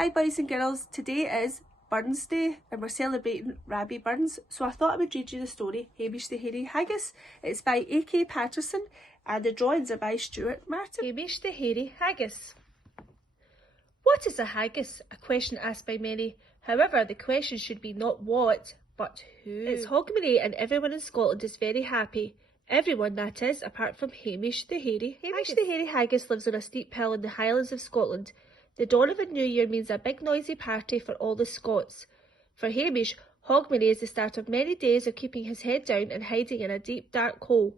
Hi boys and girls, today is Burns Day and we're celebrating Rabbie Burns, so I thought I would read you the story Hamish the Hairy Haggis. It's by A.K. Patterson and the drawings are by Stuart Martin. Hamish the Hairy Haggis. What is a haggis? A question asked by many. However, the question should be not what, but who. It's Hogmanay and everyone in Scotland is very happy. Everyone, that is, apart from Hamish the Hairy Haggis. Hamish the Hairy Haggis lives on a steep hill in the Highlands of Scotland. The dawn of a new year means a big noisy party for all the Scots. For Hamish, Hogmanay is the start of many days of keeping his head down and hiding in a deep dark hole.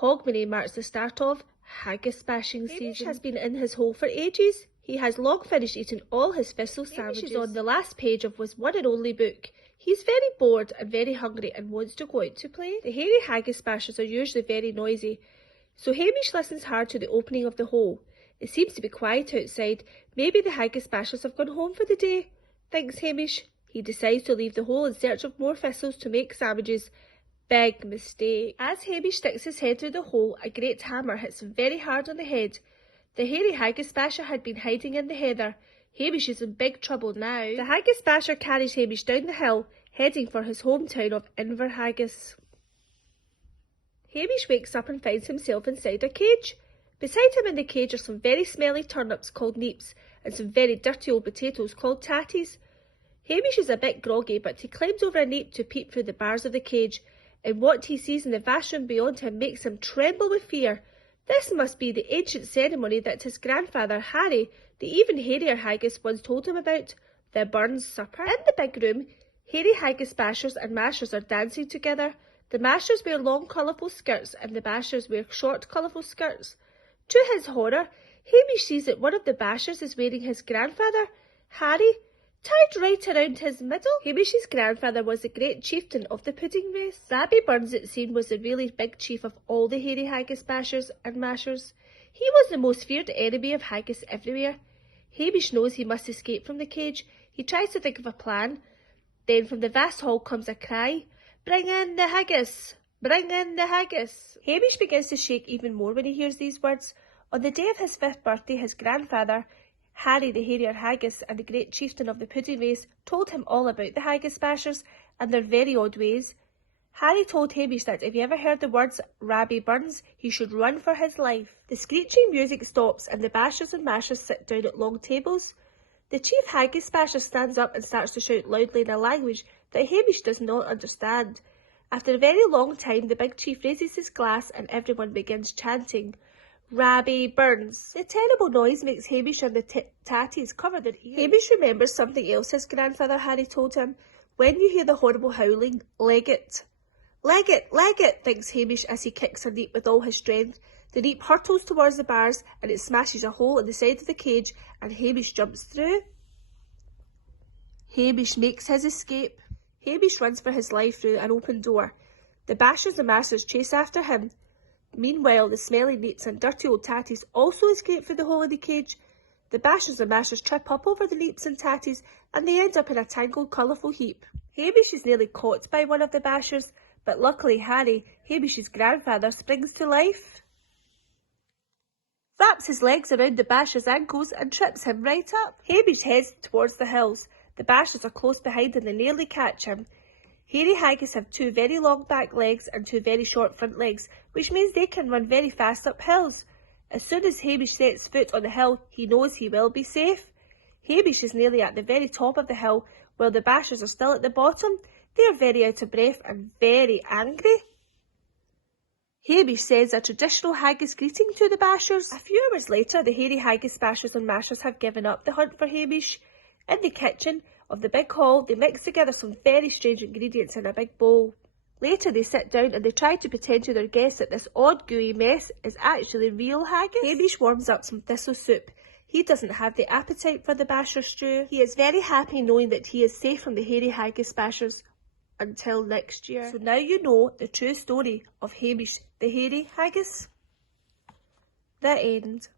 Hogmanay marks the start of haggis bashing season. Hamish has been in his hole for ages. He has long finished eating all his thistle sandwiches. Hamish is on the last page of his one and only book. He's very bored and very hungry and wants to go out to play. The hairy haggis bashers are usually very noisy, so Hamish listens hard to the opening of the hole. It seems to be quiet outside. Maybe the haggis bashers have gone home for the day, thinks Hamish. He decides to leave the hole in search of more thistles to make sandwiches. Big mistake. As Hamish sticks his head through the hole, a great hammer hits him very hard on the head. The hairy haggis basher had been hiding in the heather. Hamish is in big trouble now. The haggis basher carries Hamish down the hill, heading for his hometown of Inverhaggis. Hamish wakes up and finds himself inside a cage. Beside him in the cage are some very smelly turnips called neeps and some very dirty old potatoes called tatties. Hamish is a bit groggy, but he climbs over a neep to peep through the bars of the cage, and what he sees in the vast room beyond him makes him tremble with fear. This must be the ancient ceremony that his grandfather Harry, the even hairier haggis, once told him about, the Burns supper. In the big room, hairy haggis bashers and mashers are dancing together. The mashers wear long colourful skirts and the bashers wear short colourful skirts. To his horror, Hamish sees that one of the bashers is wearing his grandfather, Harry, tied right around his middle. Hamish's grandfather was the great chieftain of the pudding race. Rabbie Burns, it seemed, was the really big chief of all the hairy haggis bashers and mashers. He was the most feared enemy of haggis everywhere. Hamish knows he must escape from the cage. He tries to think of a plan. Then from the vast hall comes a cry, "Bring in the haggis! Bring in the haggis!" Hamish begins to shake even more when he hears these words. On the day of his 5th birthday, his grandfather, Harry the hairier haggis and the great chieftain of the pudding race, told him all about the haggis bashers and their very odd ways. Harry told Hamish that if he ever heard the words Rabbie Burns, he should run for his life. The screeching music stops and the bashers and mashers sit down at long tables. The chief haggis basher stands up and starts to shout loudly in a language that Hamish does not understand. After a very long time, the big chief raises his glass and everyone begins chanting, "Rabbie Burns." The terrible noise makes Hamish and the tatties cover their ears. Hamish remembers something else his grandfather Harry told him. When you hear the horrible howling, leg it. Leg it, leg it, thinks Hamish as he kicks a neep with all his strength. The neep hurtles towards the bars and it smashes a hole in the side of the cage and Hamish jumps through. Hamish makes his escape. Hamish runs for his life through an open door. The bashers and mashers chase after him. Meanwhile, the smelly neeps and dirty old tatties also escape through the hole in the cage. The bashers and mashers trip up over the neeps and tatties and they end up in a tangled, colourful heap. Hamish is nearly caught by one of the bashers, but luckily Harry, Hamish's grandfather, springs to life, wraps his legs around the basher's ankles and trips him right up. Hamish heads towards the hills. The bashers are close behind and they nearly catch him. Hairy haggis have 2 very long back legs and 2 very short front legs, which means they can run very fast up hills. As soon as Hamish sets foot on the hill, he knows he will be safe. Hamish is nearly at the very top of the hill, while the bashers are still at the bottom. They are very out of breath and very angry. Hamish sends a traditional haggis greeting to the bashers. A few hours later, the hairy haggis bashers and mashers have given up the hunt for Hamish. In the kitchen of the big hall, they mix together some very strange ingredients in a big bowl. Later they sit down and they try to pretend to their guests that this odd gooey mess is actually real haggis. Hamish warms up some thistle soup. He doesn't have the appetite for the basher stew. He is very happy knowing that he is safe from the hairy haggis bashers until next year. So now you know the true story of Hamish the hairy haggis. The end.